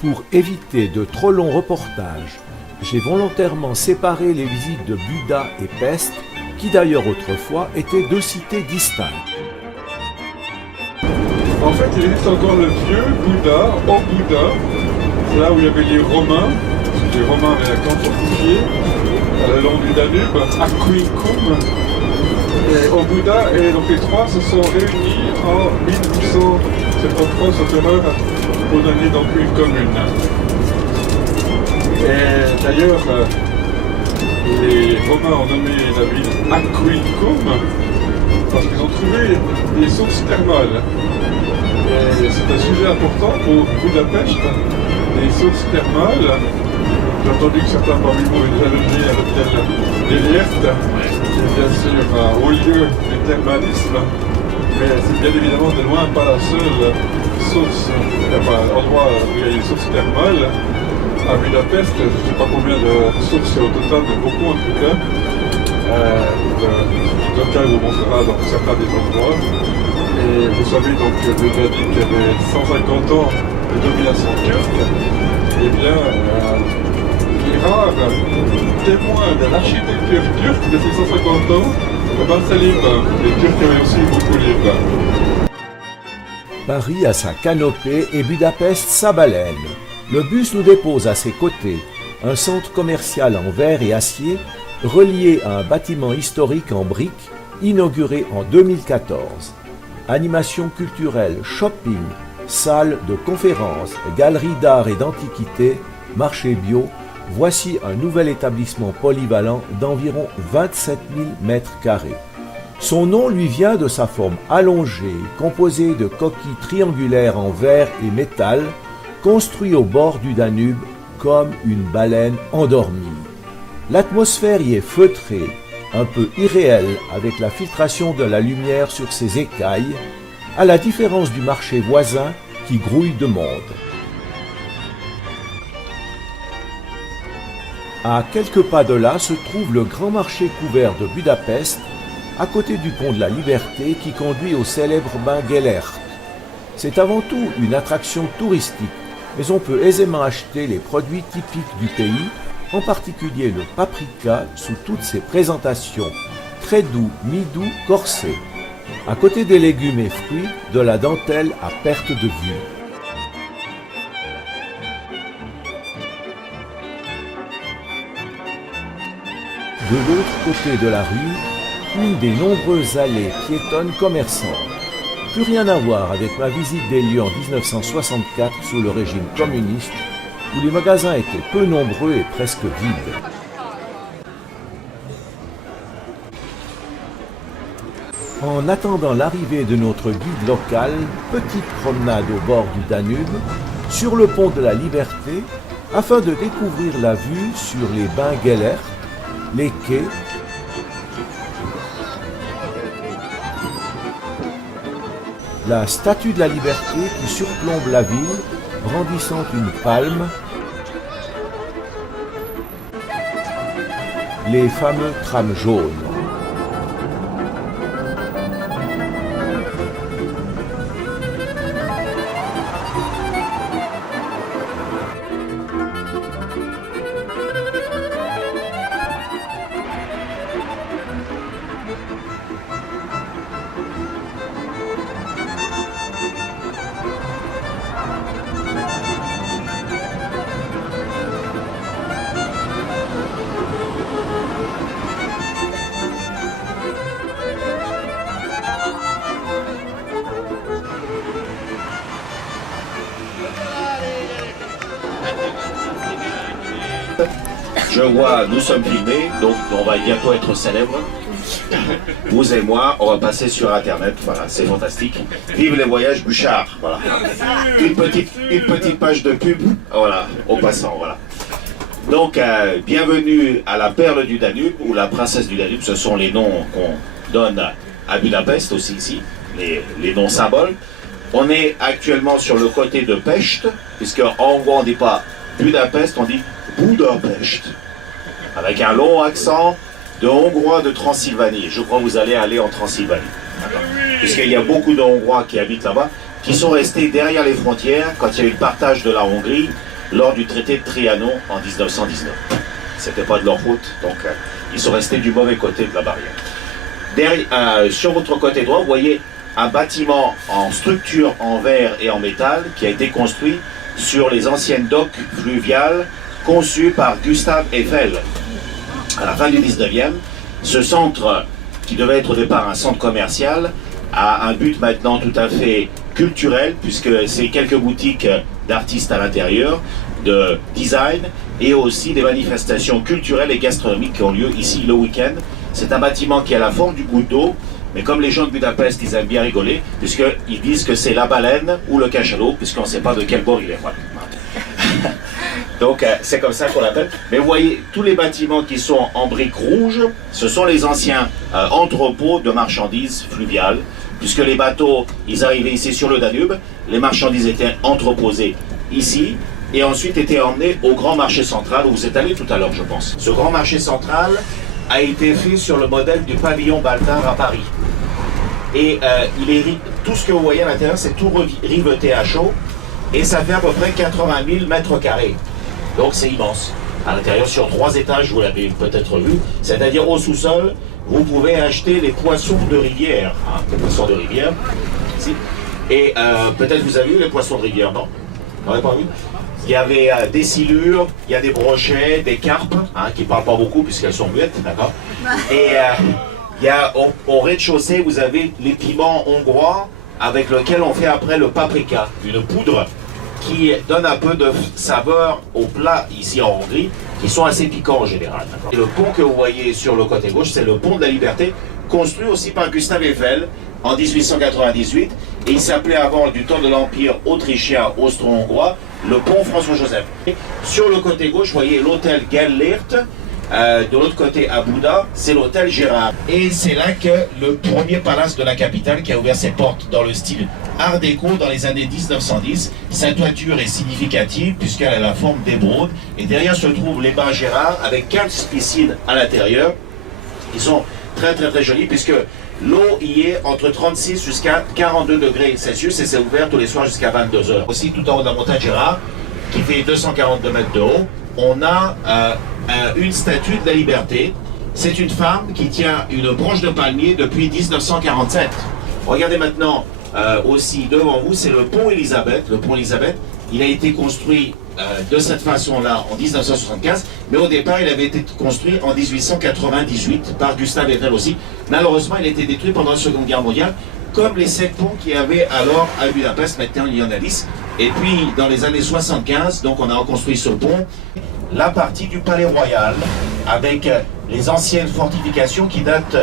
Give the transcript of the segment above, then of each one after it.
Pour éviter de trop longs reportages, j'ai volontairement séparé les visites de Buda et Pest, qui d'ailleurs autrefois étaient deux cités distinctes. En fait, il existe encore le vieux Bouddha, au Bouddha, c'est là où il y avait les Romains, parce que les Romains avaient un camp fortifié, le long du Danube, Aquincum, et au Bouddha, et donc les trois se sont réunis en 1873 sauf erreur, pour donner donc une commune. Et d'ailleurs, les Romains ont nommé la ville Aquincum parce qu'ils ont trouvé des sources thermales. Et c'est un sujet important pour Budapest, les sources thermales. J'ai entendu que certains parmi vous ont déjà logé à l'hôtel d'Eliert, qui est bien sûr un haut lieu du thermalisme, mais c'est bien évidemment de loin pas la seule source, endroit où il y a des sources thermales. À Budapest, je ne sais pas combien de sources au total, mais beaucoup en tout cas. L'hôtel vous montrera dans certains des endroits. Et vous savez donc que le Danube avait 150 ans de domination turque. Eh bien, les rares témoins de l'architecture turque de ces 150 ans, c'est libre. Les Turcs avaient aussi beaucoup libre. Paris a sa canopée et Budapest sa baleine. Le bus nous dépose à ses côtés, un centre commercial en verre et acier, relié à un bâtiment historique en briques, inauguré en 2014. Animation culturelle, shopping, salles de conférences, galeries d'art et d'antiquités, marché bio, voici un nouvel établissement polyvalent d'environ 27 000 mètres carrés. Son nom lui vient de sa forme allongée, composée de coquilles triangulaires en verre et métal, construit au bord du Danube comme une baleine endormie. L'atmosphère y est feutrée, un peu irréelle avec la filtration de la lumière sur ses écailles, à la différence du marché voisin qui grouille de monde. À quelques pas de là se trouve le grand marché couvert de Budapest, à côté du pont de la Liberté qui conduit au célèbre bain Gellért. C'est avant tout une attraction touristique, mais on peut aisément acheter les produits typiques du pays, en particulier le paprika sous toutes ses présentations, très doux, mi-doux, corsé. À côté des légumes et fruits, de la dentelle à perte de vue. De l'autre côté de la rue, une des nombreuses allées piétonnes commerçantes. Plus rien à voir avec ma visite des lieux en 1964 sous le régime communiste, où les magasins étaient peu nombreux et presque vides. En attendant l'arrivée de notre guide local, petite promenade au bord du Danube, sur le pont de la Liberté, afin de découvrir la vue sur les bains Gellért, les quais, la statue de la Liberté qui surplombe la ville, brandissant une palme, les fameux trams jaunes. Je vois, nous sommes filmés, donc on va bientôt être célèbres. Vous et moi, on va passer sur Internet, voilà, c'est fantastique. Vive les voyages Bouchard, voilà. Une petite page de pub, voilà, au passant, voilà. Donc, bienvenue à la perle du Danube, ou la princesse du Danube, ce sont les noms qu'on donne à Budapest aussi ici, les noms symboles. On est actuellement sur le côté de Pest, puisque en hongrois on ne dit pas Budapest, on dit Budapest, avec un long accent de hongrois de Transylvanie. Je crois que vous allez aller en Transylvanie, puisqu'il y a beaucoup de Hongrois qui habitent là-bas, qui sont restés derrière les frontières quand il y a eu le partage de la Hongrie, lors du traité de Trianon en 1919. C'était pas de leur faute, donc ils sont restés du mauvais côté de la barrière. Derrière, sur votre côté droit, vous voyez un bâtiment en structure en verre et en métal qui a été construit sur les anciennes docks fluviales conçues par Gustave Eiffel à la fin du 19e. Ce centre, qui devait être au départ un centre commercial, a un but maintenant tout à fait culturel, puisque c'est quelques boutiques d'artistes à l'intérieur, de design, et aussi des manifestations culturelles et gastronomiques qui ont lieu ici le week-end. C'est un bâtiment qui a la forme du goutte d'eau, mais comme les gens de Budapest, ils aiment bien rigoler, puisqu'ils disent que c'est la baleine ou le cachalot, puisqu'on ne sait pas de quel bord il est. Voilà. Donc c'est comme ça qu'on l'appelle. Mais vous voyez, tous les bâtiments qui sont en briques rouges, ce sont les anciens entrepôts de marchandises fluviales, puisque les bateaux, ils arrivaient ici sur le Danube, les marchandises étaient entreposées ici, et ensuite étaient emmenées au grand marché central, où vous êtes allé tout à l'heure, je pense. Ce grand marché central a été fait sur le modèle du pavillon Baltard à Paris. Et tout ce que vous voyez à l'intérieur, c'est tout riveté à chaud, et ça fait à peu près 80 000 mètres carrés. Donc c'est immense. À l'intérieur, sur 3 étages, vous l'avez peut-être vu, c'est-à-dire au sous-sol, vous pouvez acheter les poissons de rivière. Hein, les poissons de rivière. Ici. Et peut-être vous avez vu les poissons de rivière, non? Vous n'avez pas vu? Il y avait des silures, il y a des brochets, des carpes, hein, qui ne parlent pas beaucoup puisqu'elles sont muettes, d'accord? Et il y a, au rez-de-chaussée, vous avez les piments hongrois avec lesquels on fait après le paprika, une poudre qui donne un peu de saveur aux plats ici en Hongrie, qui sont assez piquants en général. Et le pont que vous voyez sur le côté gauche, c'est le pont de la Liberté, construit aussi par Gustave Eiffel en 1898, et il s'appelait avant, du temps de l'Empire autrichien austro-hongrois, le pont François-Joseph. Sur le côté gauche, vous voyez l'hôtel Gellert. De l'autre côté, à Bouda, c'est l'hôtel Gérard. Et c'est là que le premier palace de la capitale qui a ouvert ses portes dans le style Art déco dans les années 1910. Sa toiture est significative puisqu'elle a la forme d'émeraude. Et derrière se trouvent les bains Gérard avec 15 piscines à l'intérieur qui sont très très très jolies puisque l'eau y est entre 36 jusqu'à 42 degrés Celsius et c'est ouvert tous les soirs jusqu'à 22 heures. Aussi tout en haut de la montagne Gérard qui fait 242 mètres de haut, on a une statue de la Liberté. C'est une femme qui tient une branche de palmier depuis 1947. Regardez maintenant aussi devant vous, c'est le pont Elisabeth. Le pont Elisabeth, il a été construit de cette façon-là en 1975, mais au départ, il avait été construit en 1898 par Gustave Eiffel aussi. Malheureusement, il a été détruit pendant la Seconde Guerre mondiale, comme les 7 ponts qu'il y avait alors à Budapest, maintenant il y en a 10. Et puis, dans les années 75, donc on a reconstruit ce pont, la partie du Palais Royal, avec les anciennes fortifications qui datent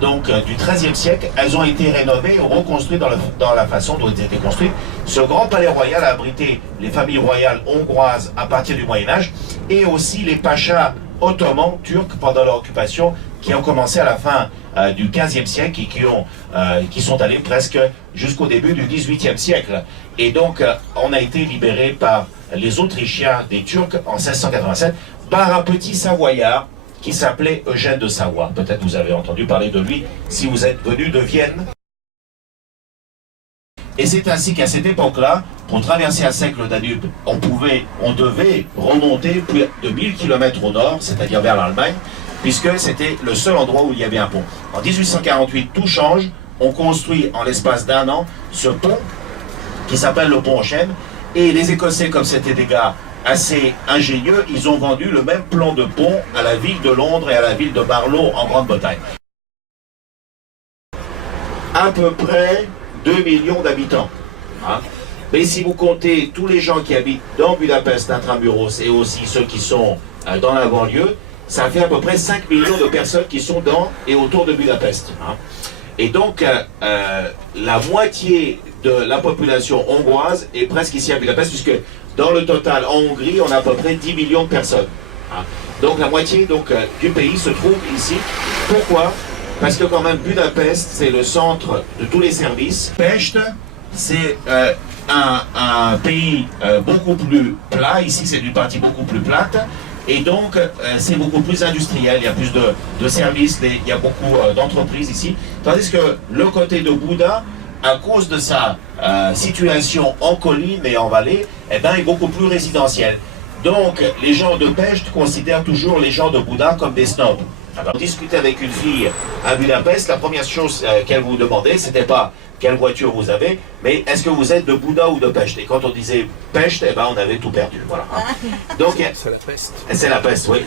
donc du XIIIe siècle. Elles ont été rénovées et reconstruites dans la façon dont elles étaient construites. Ce grand Palais Royal a abrité les familles royales hongroises à partir du Moyen-Âge et aussi les pachas ottomans turcs pendant leur occupation qui ont commencé à la fin du XVe siècle et qui sont allés presque jusqu'au début du XVIIIe siècle. Et donc, on a été libéré par les Autrichiens des Turcs en 1687 par un petit Savoyard qui s'appelait Eugène de Savoie. Peut-être vous avez entendu parler de lui si vous êtes venu de Vienne. Et c'est ainsi qu'à cette époque-là, pour traverser à sec le Danube, on devait remonter plus de 1000 km au nord, c'est-à-dire vers l'Allemagne, puisque c'était le seul endroit où il y avait un pont. En 1848, tout change. On construit en l'espace d'1 an ce pont qui s'appelle le pont aux Chênes. Et les Écossais, comme c'était des gars assez ingénieux, ils ont vendu le même plan de pont à la ville de Londres et à la ville de Barlow en Grande-Bretagne. À peu près 2 millions d'habitants. Hein. Mais si vous comptez tous les gens qui habitent dans Budapest, intramuros, et aussi ceux qui sont dans la banlieue, ça fait à peu près 5 millions de personnes qui sont dans et autour de Budapest. Hein. Et donc, la moitié de la population hongroise est presque ici à Budapest, puisque dans le total, en Hongrie, on a à peu près 10 millions de personnes. Hein. Donc, la moitié du pays se trouve ici. Pourquoi? Parce que quand même, Budapest, c'est le centre de tous les services. Pest, c'est un pays beaucoup plus plat. Ici, c'est une partie beaucoup plus plate. Et donc, c'est beaucoup plus industriel, il y a plus de services, il y a beaucoup d'entreprises ici. Tandis que le côté de Bouda à cause de sa situation en colline et en vallée, eh ben, est beaucoup plus résidentielle. Donc, les gens de Pest considèrent toujours les gens de Buda comme des snobs. Alors, discuter avec une fille à Budapest, la première chose qu'elle vous demandait, c'était pas quelle voiture vous avez, mais est-ce que vous êtes de Buda ou de Pest? Et quand on disait Pest, eh ben, on avait tout perdu. Voilà. Donc, C'est la peste. c'est la peste, oui.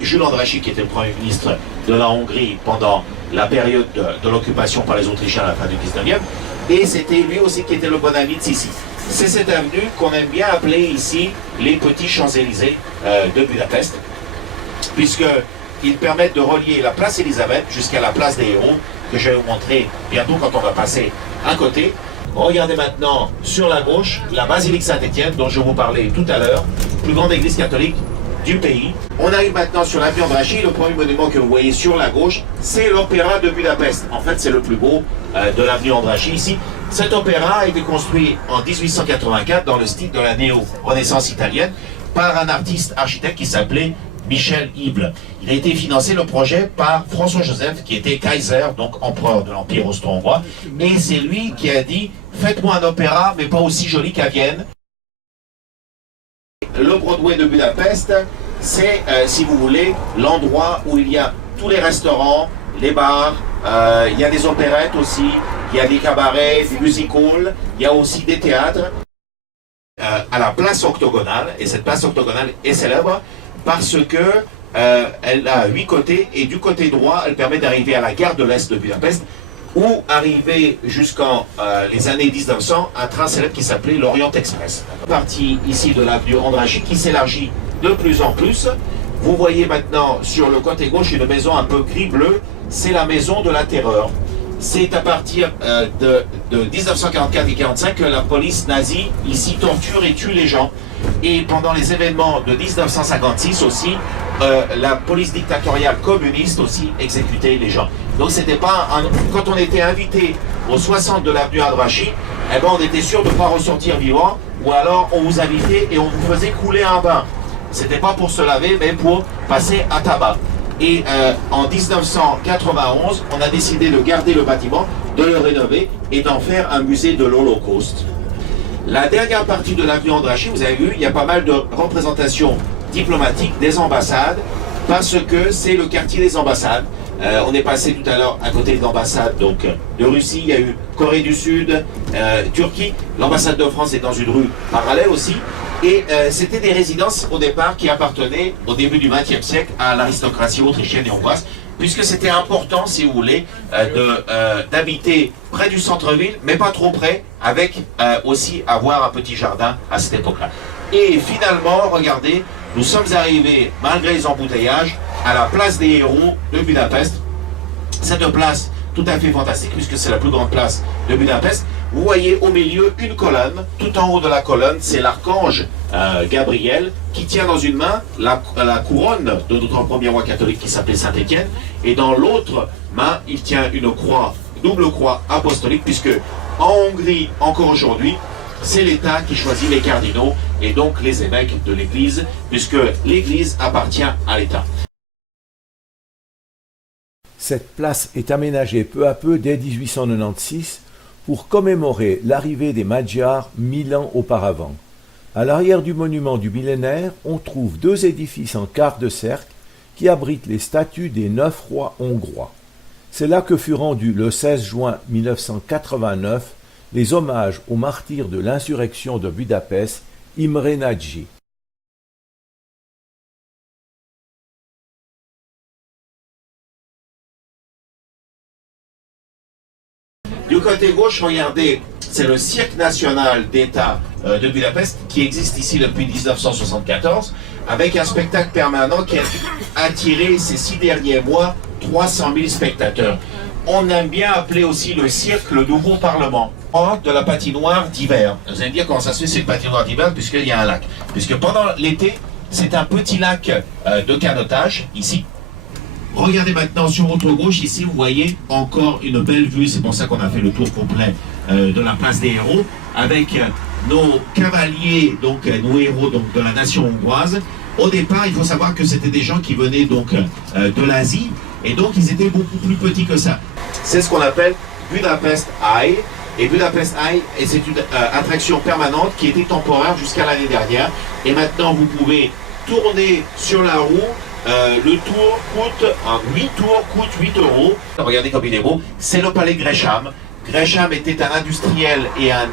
Jules Andrássy, qui était le Premier ministre de la Hongrie pendant la période de l'occupation par les Autrichiens à la fin du 19e, et c'était lui aussi qui était le bon ami de Sissi. C'est cette avenue qu'on aime bien appeler ici les petits Champs-Élysées de Budapest, puisqu'ils permettent de relier la place Elisabeth jusqu'à la place des Héros, que je vais vous montrer bientôt quand on va passer à côté. Regardez maintenant sur la gauche la basilique Saint-Étienne dont je vous parlais tout à l'heure, plus grande église catholique du pays. On arrive maintenant sur l'avenue Andrássy. Le premier monument que vous voyez sur la gauche, c'est l'Opéra de Budapest. En fait, c'est le plus beau de l'avenue Andrássy ici. Cet opéra a été construit en 1884 dans le style de la néo-renaissance italienne par un artiste architecte qui s'appelait Michel Ible. Il a été financé, le projet, par François-Joseph, qui était Kaiser, donc empereur de l'Empire austro-hongrois. Et c'est lui qui a dit « Faites-moi un opéra, mais pas aussi joli qu'à Vienne ». Le Broadway de Budapest, c'est, si vous voulez, l'endroit où il y a tous les restaurants, les bars, il y a des opérettes aussi, il y a des cabarets, des music-halls, il y a aussi des théâtres. À la place octogonale, et cette place octogonale est célèbre parce que elle a 8 côtés, et du côté droit, elle permet d'arriver à la gare de l'Est de Budapest, ou arriver jusqu'en les années 1900, un train célèbre qui s'appelait l'Orient Express. Partie ici de l'avenue Andrássy qui s'élargit de plus en plus. Vous voyez maintenant sur le côté gauche une maison un peu gris-bleu, c'est la maison de la terreur. C'est à partir de 1944 et 1945 que la police nazie ici torture et tue les gens. Et pendant les événements de 1956 aussi, la police dictatoriale communiste aussi exécutait les gens. Donc c'était pas quand on était invité au 60 de l'avenue Andrássy, eh ben on était sûr de ne pas ressortir vivant, ou alors on vous invitait et on vous faisait couler un bain. C'était pas pour se laver, mais pour passer à tabac. Et en 1991, on a décidé de garder le bâtiment, de le rénover et d'en faire un musée de l'Holocauste. La dernière partie de l'avenue Andrássy, vous avez vu, il y a pas mal de représentations diplomatiques des ambassades, parce que c'est le quartier des ambassades. On est passé tout à l'heure à côté de l'ambassade donc de Russie, il y a eu Corée du Sud, Turquie, l'ambassade de France est dans une rue parallèle aussi. Et c'était des résidences au départ qui appartenaient au début du XXe siècle à l'aristocratie autrichienne et hongroise, puisque c'était important, si vous voulez, d'habiter près du centre-ville, mais pas trop près, avec aussi avoir un petit jardin à cette époque-là. Et finalement, regardez, nous sommes arrivés, malgré les embouteillages, à la place des Héros de Budapest. Cette place tout à fait fantastique, puisque c'est la plus grande place de Budapest. Vous voyez au milieu une colonne. Tout en haut de la colonne, c'est l'archange Gabriel qui tient dans une main la couronne de notre premier roi catholique qui s'appelait Saint-Étienne. Et dans l'autre main, il tient une croix, double croix apostolique, puisque en Hongrie, encore aujourd'hui, c'est l'État qui choisit les cardinaux et donc les évêques de l'Église, puisque l'Église appartient à l'État. Cette place est aménagée peu à peu dès 1896 pour commémorer l'arrivée des Magyars 1000 ans auparavant. À l'arrière du monument du millénaire, on trouve 2 édifices en quart de cercle qui abritent les statues des 9 rois hongrois. C'est là que fut rendu le 16 juin 1989 les hommages aux martyrs de l'insurrection de Budapest, Imre Nagy. Du côté gauche, regardez, c'est le cirque national d'État de Budapest qui existe ici depuis 1974, avec un spectacle permanent qui a attiré ces 6 derniers mois 300 000 spectateurs. On aime bien appeler aussi le cirque le nouveau parlement de la patinoire d'hiver. Vous allez me dire comment ça se fait cette patinoire d'hiver, puisqu'il y a un lac. Puisque pendant l'été, c'est un petit lac de canotage, ici. Regardez maintenant sur votre gauche, ici, vous voyez encore une belle vue. C'est pour ça qu'on a fait le tour complet de la place des Héros, avec nos cavaliers, donc nos héros donc, de la nation hongroise. Au départ, il faut savoir que c'était des gens qui venaient donc de l'Asie, et donc ils étaient beaucoup plus petits que ça. C'est ce qu'on appelle Budapest High, Et Budapest Eye, et c'est une attraction permanente qui était temporaire jusqu'à l'année dernière. Et maintenant, vous pouvez tourner sur la roue. Le tour coûte, 8 tours coûte 8 euros. Regardez comme il est beau. C'est le palais Gresham. Gresham était un industriel et un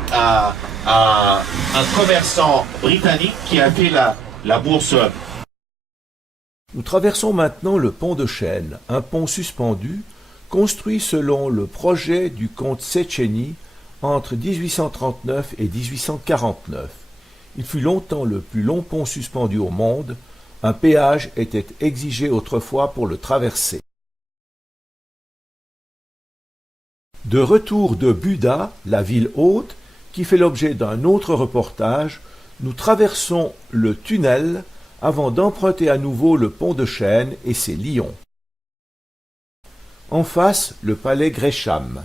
commerçant britannique qui a fait la bourse. Nous traversons maintenant le pont de Chêne, un pont suspendu, construit selon le projet du comte Széchenyi entre 1839 et 1849. Il fut longtemps le plus long pont suspendu au monde. Un péage était exigé autrefois pour le traverser. De retour de Buda, la ville haute, qui fait l'objet d'un autre reportage, nous traversons le tunnel avant d'emprunter à nouveau le pont de Chêne et ses lions. En face, le palais Gresham.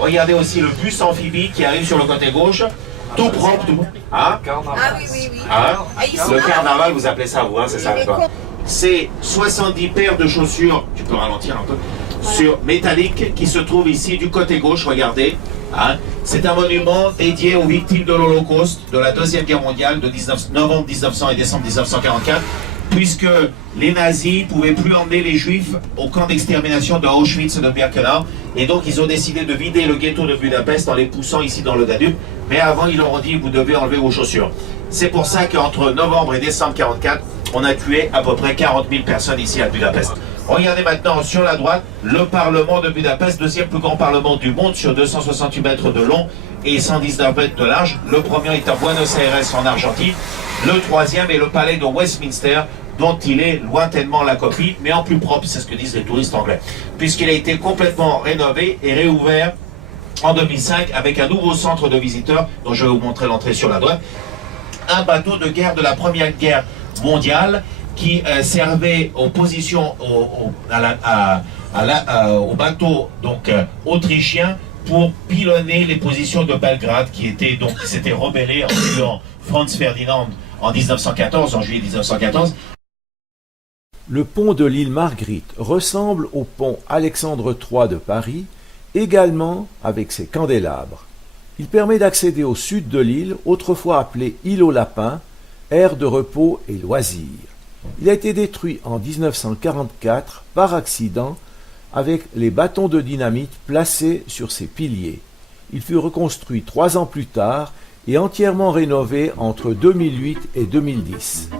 Regardez aussi le bus amphibie qui arrive sur le côté gauche, tout propre, tout. Hein? Ah oui, oui, oui. Hein? Ah, Le carnaval, vous appelez ça, vous, hein, c'est ça, d'accord. C'est 70 paires de chaussures, tu peux ralentir un peu, sur métallique qui se trouve ici du côté gauche, regardez. Hein. C'est un monument dédié aux victimes de l'Holocauste, de la Deuxième Guerre mondiale, de novembre 1900 et décembre 1944, puisque les nazis ne pouvaient plus emmener les juifs au camp d'extermination de Auschwitz et de Birkenau, et donc ils ont décidé de vider le ghetto de Budapest en les poussant ici dans le Danube, mais avant ils leur ont dit vous devez enlever vos chaussures. C'est pour ça qu'entre novembre et décembre 1944, on a tué à peu près 40 000 personnes ici à Budapest. Regardez maintenant sur la droite, le Parlement de Budapest, deuxième plus grand parlement du monde sur 268 mètres de long et 119 mètres de large. Le premier est à Buenos Aires en Argentine. Le troisième est le palais de Westminster, dont il est lointainement la copie, mais en plus propre, c'est ce que disent les touristes anglais, puisqu'il a été complètement rénové et réouvert en 2005 avec un nouveau centre de visiteurs, dont je vais vous montrer l'entrée sur la droite. Un bateau de guerre de la Première Guerre mondiale qui servait aux positions au bateau donc autrichien pour pilonner les positions de Belgrade qui s'étaient rebellés en tuant Franz Ferdinand en 1914, en juillet 1914. Le pont de l'île Marguerite ressemble au pont Alexandre III de Paris, également avec ses candélabres. Il permet d'accéder au sud de l'île, autrefois appelée île aux lapins, aire de repos et loisirs. Il a été détruit en 1944 par accident avec les bâtons de dynamite placés sur ses piliers. Il fut reconstruit 3 ans plus tard et entièrement rénové entre 2008 et 2010.